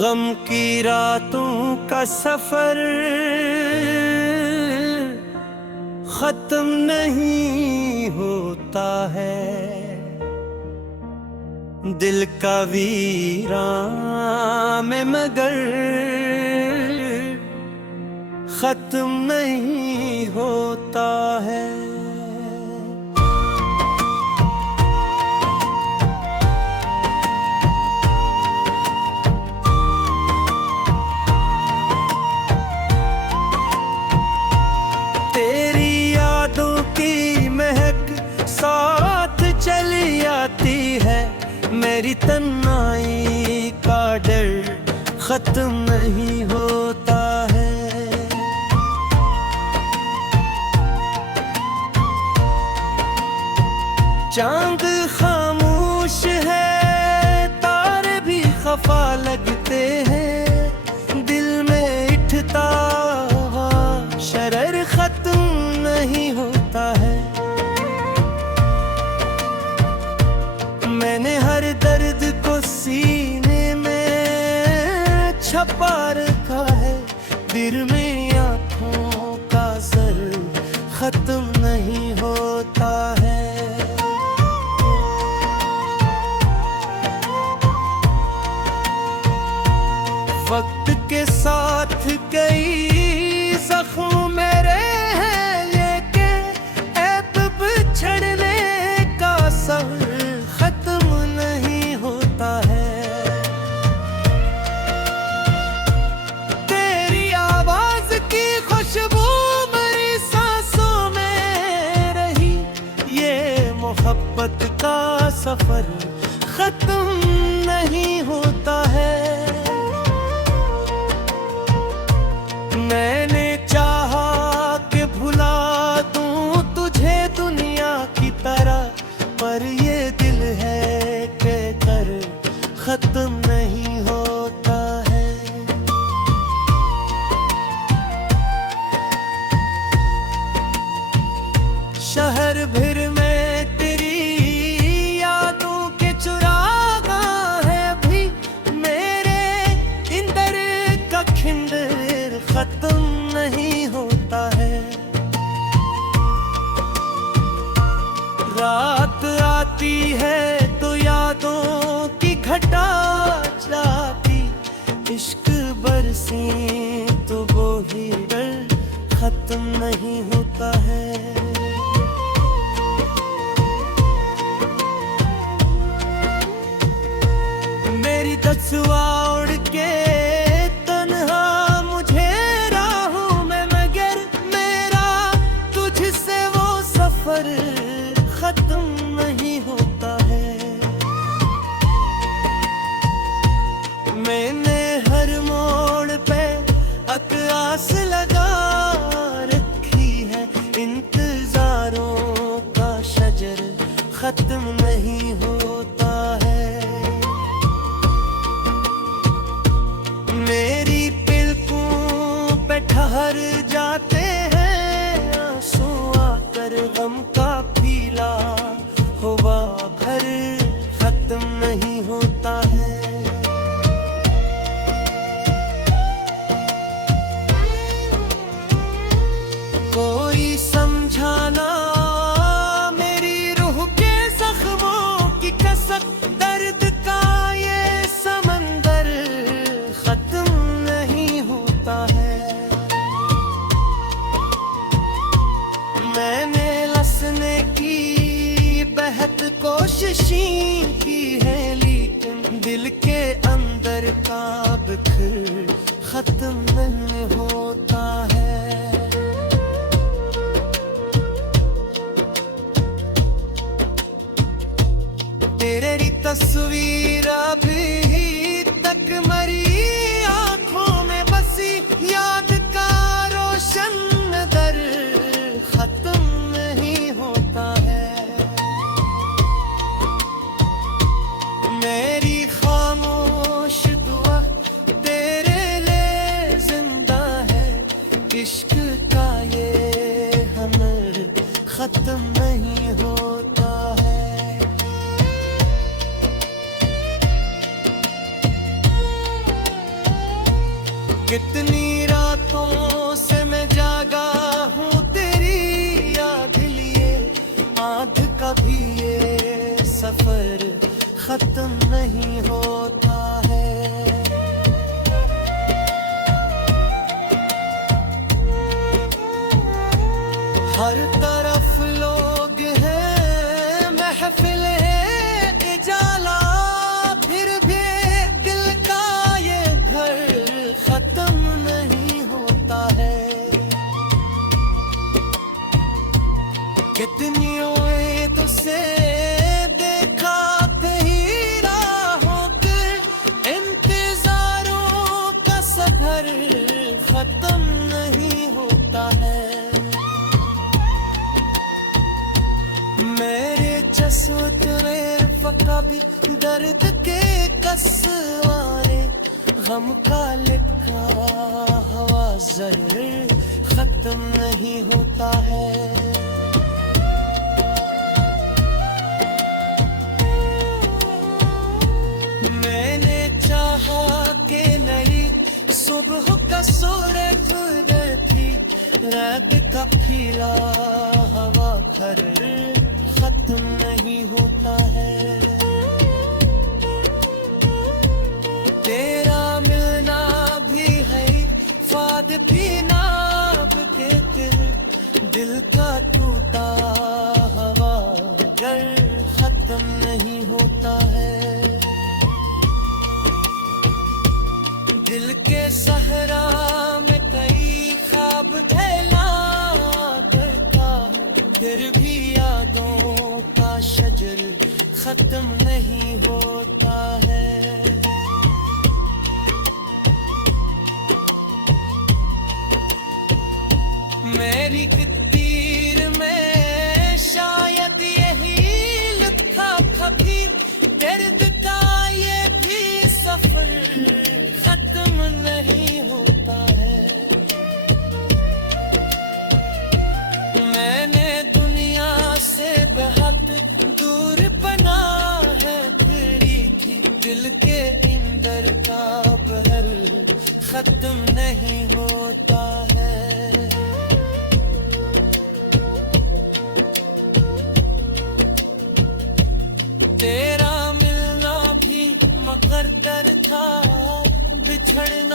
गम की रातों का सफर खत्म नहीं होता है, दिल का वीरान में मगर खत्म नहीं होता है। तेरी यादों की महक साथ चली आती है, मेरी तन्हाई का डर खत्म नहीं होता है। चांद खामोश है, तारे भी खफा लगते हैं, दिल में उठता शरर खत्म नहीं होता है। मैंने हर दर्द को सीने में छपा रखा है, दिल में आँखों का असर खत्म नहीं होता है। वक्त के साथ कई जख्म मेरे हैं, लेके ऐब बिछड़ने का सफ़र खत्म नहीं होता है। तेरी आवाज की खुशबू मेरी सांसों में रही, ये मोहब्बत का सफर खत्म नहीं होता है। मैंने चाहा कि भुला दूं तुझे दुनिया की तरह, पर ये दिल है कि कर खत्म नहीं होता है। शहर भर में तेरी यादों के चुराग है, भी मेरे इंदर का खिंदर खत्म नहीं होता है। रात आती है तो यादों की घटा जाती, इश्क बरसी तो वो ही डर खत्म नहीं होता है। मेरी दसवा उड़ के खत्म नहीं होता है। मैंने हर मोड़ पे आस लगा रखी है, इंतजारों का शजर खत्म नहीं होता है। मेरी पलकों पे ठहर जाते हैं आंसू आकर, गम का पीला हुआ भर खत्म नहीं होता है। कोई समझाना मेरी रूह के जख्मों की कसक, दर्द का ये समंदर खत्म नहीं होता है। मैंने लसने की बेहद कोशिशें की है, लेकिन दिल के अंदर का बिखर खत्म नहीं होता है। तेरी तस्वीर अभी तक मरी आंखों में बसी, याद का रोशन नजर खत्म नहीं होता है। मेरी खामोश दुआ तेरे लिए जिंदा है, इश्क का ये हमर खत्म नहीं होता है। कितनी रातों से मैं जागा हूँ तेरी याद लिए, आँख का भी ये सफर खत्म नहीं होता है। हर तरफ लोग हैं, महफिल है इजाला, फिर भी दिल का ये घर खत्म नहीं होता है। कितनी उम्मीद से देखा कहीं राहों पे, इंतजारों का सफर खत्म नहीं होता है। मेरे चश्म तेरे फका भी दर्द के कसवारे, गम का लिखा हवा जहर खत्म नहीं होता है। मैंने चाहा कि नई सुबह का सूरज देखी, रात का फीला हवा भर खत्म नहीं होता है। तेरा मिलना भी है फाद भी नाब के दिल का टूटा हवा गर खत्म नहीं होता है। दिल के सहरा में कई ख्वाब फैला करता हूँ, फिर भी यादों का शजर खत्म नहीं होता है। मेरी तकदीर में शायद यही लिखा कभी, दर्द का ये भी सफर खत्म नहीं होता है। मैंने दुनिया से बेहद दूर बना है फिरी थी, दिल के अंदर का बहल खत्म नहीं होता है। तेरा मिलना भी मकद्दर था, बिछड़ना